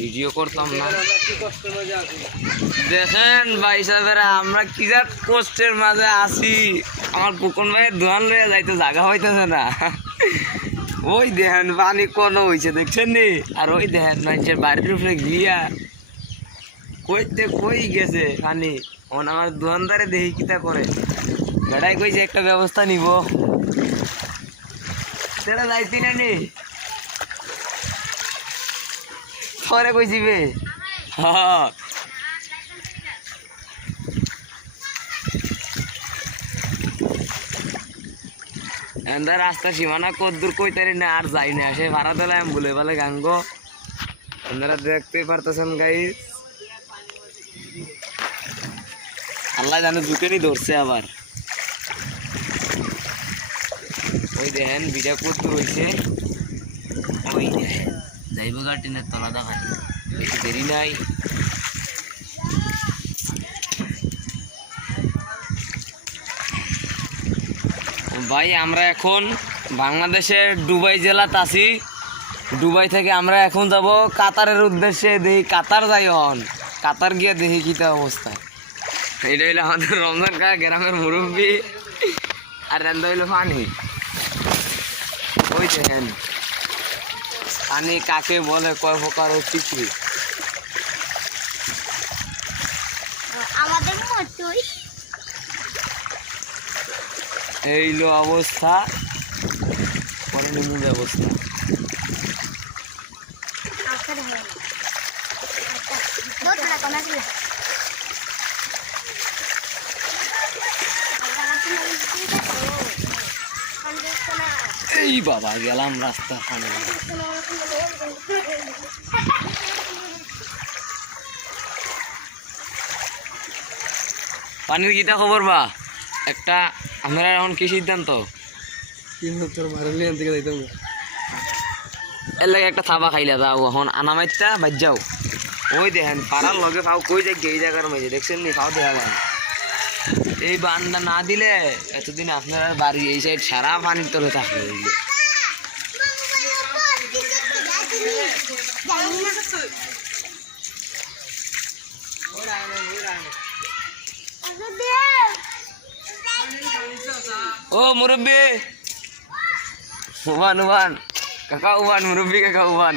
Video করতাম না। দেখেন ভাই সাহেবেরা, আমরা কি যা কষ্টের মাঝে আছি। আমার কুকুন ভাইয়ের দোয়ান লয়ে যাইতে জায়গা হইতেছে না। ওই দেখেন পানি কোন হইছে, দেখছেন নি? আর ওই দেখেন মানুষের বাড়ির উপরে গিয়া কইতে কই গেছে পানি? ওন আমার দোয়ানদারে দেখি কিতা করে। বেড়াই কইছে, একটা ব্যবস্থা নিব। সেটা যাইতি না নি? পরে কই বে হ্যাঁ। এন্দা রাস্তা সীমানা কদ্দুর কইতারি না আর যাই না। সে ভাড়া দিলে আমি বলে বলে গাঙ্গ। আপনারা দেখতেই পারতেছেন গাই আল্লাহ জানে দুটেরই ধরছে আবার। ওই দেখেন বিটা কদ্দুর হয়েছে ওই দেখেন। তলা দেরি নাই। ভাই, আমরা এখন বাংলাদেশের দুবাই জেলাতে আছি। দুবাই থেকে আমরা এখন যাব কাতারের উদ্দেশ্যে। দেখি কাতার যাই হন। কাতার গিয়ে দেখি কিতা অবস্থা। এটা হইল আমাদের রমজান কা গ্রামের মুরব্বী। আর রান্দা হইল পানি ওই দেখেন। পানি কাকে বলে কয় প্রকার ও কিছু আমাদের মতোই। এইলো অবস্থা। পরে আচ্ছা দেখো দো থানা কোন আছে এই বাবা গেলাম রাস্তা পানি পানির কিটা খবর বা? একটা আপনারা এখন কি সিদ্ধান্ত? এর লাগে একটা থাবা খাইলা যাও এখন আনামাইটা বাজ যাও। ওই দেখেন পাড়ার লগে পাও কই যাই এই জায়গার মাঝে। দেখছেন নি পাও দেখা এই বানটা না দিলে এতদিন আপনার বাড়ি এই সাইড সারা পানির তলে থাকবে ও মুরব্বী, উবান উবান। কাকা উবান, মুরব্বী কাকা উবান।